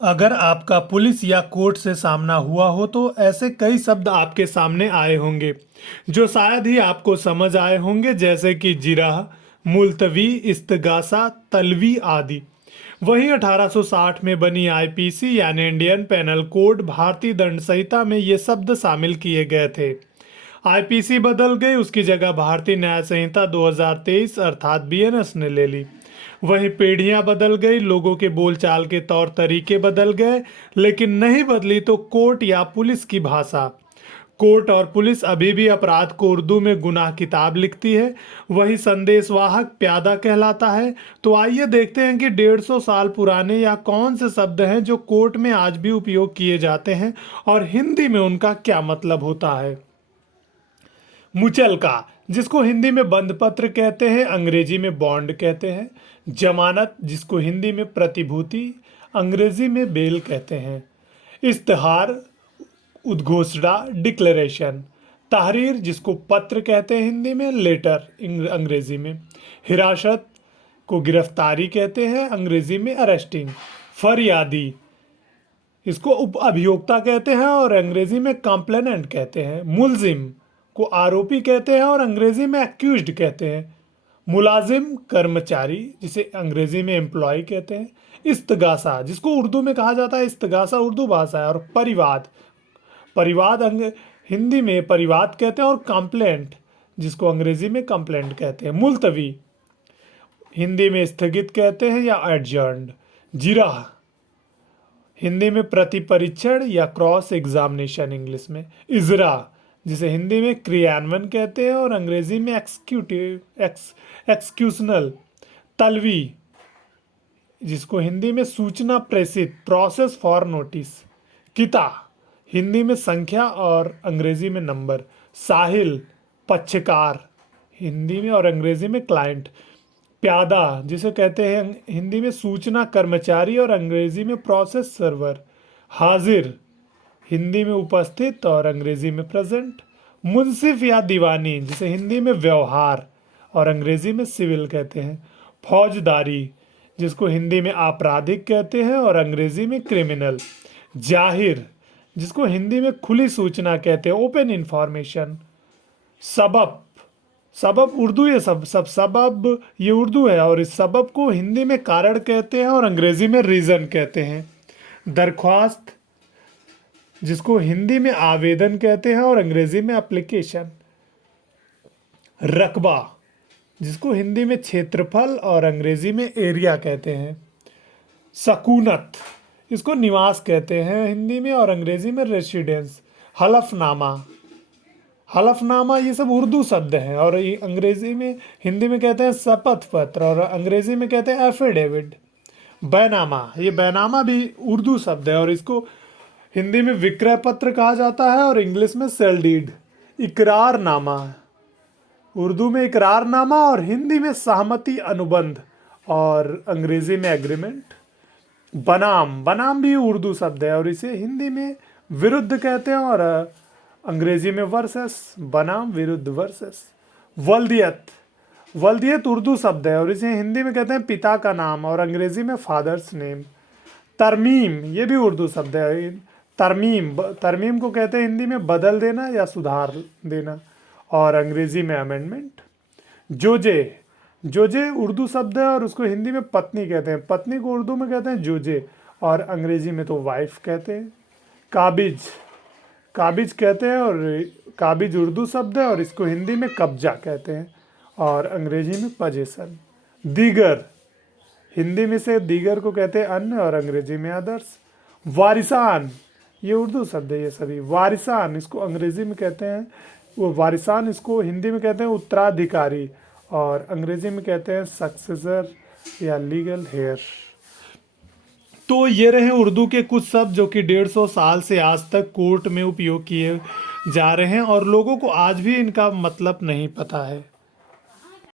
अगर आपका पुलिस या कोर्ट से सामना हुआ हो तो ऐसे कई शब्द आपके सामने आए होंगे जो शायद ही आपको समझ आए होंगे, जैसे कि जिरह, मुल्तवी, इस्तगासा, तलवी आदि। वहीं 1860 में बनी आईपीसी यानी इंडियन पेनल कोड, भारतीय दंड संहिता में ये शब्द शामिल किए गए थे। आईपीसी बदल गई, उसकी जगह भारतीय न्याय संहिता 2023 अर्थात बीएनएस ने ले ली। वहीं पीढ़ियां बदल गई, लोगों के बोलचाल के तौर तरीके बदल गए, लेकिन नहीं बदली तो कोर्ट या पुलिस की भाषा। कोर्ट और पुलिस अभी भी अपराध को उर्दू में गुनाह किताब लिखती है। वही संदेशवाहक प्यादा कहलाता है। तो आइए देखते हैं कि 150 साल पुराने या कौन से शब्द हैं जो कोर्ट में आज भी उपयोग किए जाते हैं और हिंदी में उनका क्या मतलब होता है। मुचलका, जिसको हिंदी में बंद पत्र कहते हैं, अंग्रेजी में बॉन्ड कहते हैं। जमानत, जिसको हिंदी में प्रतिभूति, अंग्रेजी में बेल कहते हैं। इश्तिहार, उद्घोषणा, डिक्लेरेशन। तहरीर, जिसको पत्र कहते हैं हिंदी में, लेटर अंग्रेजी में। हिरासत को गिरफ्तारी कहते हैं, अंग्रेजी में अरेस्टिंग। फरियादी, इसको उप अभियोक्ता कहते हैं और अंग्रेजी में कंप्लेनेंट कहते हैं। मुलजिम को आरोपी कहते हैं और अंग्रेजी में एक्यूज्ड कहते हैं। मुलाजिम कर्मचारी, जिसे अंग्रेजी में एम्प्लॉय कहते हैं। इस्तगासा, जिसको उर्दू में कहा जाता है, इस्तगासा उर्दू भाषा है। और परिवाद, परिवाद हिंदी में परिवाद कहते हैं और कंप्लेंट, जिसको अंग्रेजी में कंप्लेंट कहते हैं। मुलतवी, हिंदी में स्थगित कहते हैं या एडजर्न्ड। जिरह, हिंदी में प्रतिपरीक्षण या क्रॉस एग्जामिनेशन इंग्लिश में। इजरा, जिसे हिंदी में क्रियान्वयन कहते हैं और अंग्रेजी में एक्सक्यूशनल। तलवी, जिसको हिंदी में सूचना प्रेषित, प्रोसेस फॉर नोटिस। किता, हिंदी में संख्या और अंग्रेजी में नंबर। साहिल, पक्षकार, हिंदी में और अंग्रेजी में क्लाइंट। प्यादा, जिसे कहते हैं हिंदी में सूचना कर्मचारी और अंग्रेजी में प्रोसेस सर्वर। हाजिर, हिंदी में उपस्थित और अंग्रेजी में प्रेजेंट। मुंसिफ या दीवानी, जिसे हिंदी में व्यवहार और अंग्रेजी में सिविल कहते हैं। फौजदारी, जिसको हिंदी में आपराधिक कहते हैं और अंग्रेजी में क्रिमिनल। जाहिर, जिसको हिंदी में खुली सूचना कहते हैं, ओपन इंफॉर्मेशन। सबब, सबब उर्दू, ये सबब ये उर्दू है और इस सबब को हिंदी में कारण कहते हैं और अंग्रेजी में रीजन कहते हैं। दरख्वास्त, जिसको हिंदी में आवेदन कहते हैं और अंग्रेजी में एप्लीकेशन। रकबा, जिसको हिंदी में क्षेत्रफल और अंग्रेजी में एरिया कहते हैं। सकूनत, इसको निवास कहते हैं हिंदी में और अंग्रेजी में रेसिडेंस। हलफनामा, हलफनामा ये सब उर्दू शब्द हैं और ये अंग्रेजी में हिंदी में कहते हैं शपथ पत्र और अंग्रेजी में कहते हैं एफिडेविट। बैनामा, ये बैनामा भी उर्दू शब्द है और इसको हिंदी में विक्रय पत्र कहा जाता है और इंग्लिश में सेल डीड। इकरारनामा, उर्दू में इकरारनामा और हिंदी में सहमति अनुबंध और अंग्रेजी में एग्रीमेंट। बनाम, बनाम भी उर्दू शब्द है और इसे हिंदी में विरुद्ध कहते हैं और अंग्रेजी में वर्सेस। बनाम विरुद्ध वर्सेस। वल्दियत, वल्दियत उर्दू शब्द है और इसे हिंदी में कहते हैं पिता का नाम और अंग्रेजी में फादर्स नेम। तरमीम, ये भी उर्दू शब्द है। तरमीम, तरमीम को कहते हैं हिंदी में बदल देना या सुधार देना और अंग्रेजी में अमेंडमेंट। जोजे, जोजे उर्दू शब्द है और उसको हिंदी में पत्नी कहते हैं। पत्नी को उर्दू में कहते हैं जोजे और अंग्रेजी में तो वाइफ कहते हैं। काबिज, काबिज कहते हैं और काबिज उर्दू शब्द है और इसको हिंदी में कब्जा कहते हैं और अंग्रेजी में पजेशन। दीगर, हिंदी में से दीगर को कहते हैं अन्य और अंग्रेजी में अदर्स। वारिसान, ये उर्दू शब्द है ये सभी। वारिसान, इसको अंग्रेजी में कहते हैं वो वारिसान, इसको हिंदी में कहते हैं उत्तराधिकारी और अंग्रेजी में कहते हैं सक्सेसर या लीगल हेयर। तो ये रहे उर्दू के कुछ शब्द जो कि 150 साल से आज तक कोर्ट में उपयोग किए जा रहे हैं और लोगों को आज भी इनका मतलब नहीं पता है।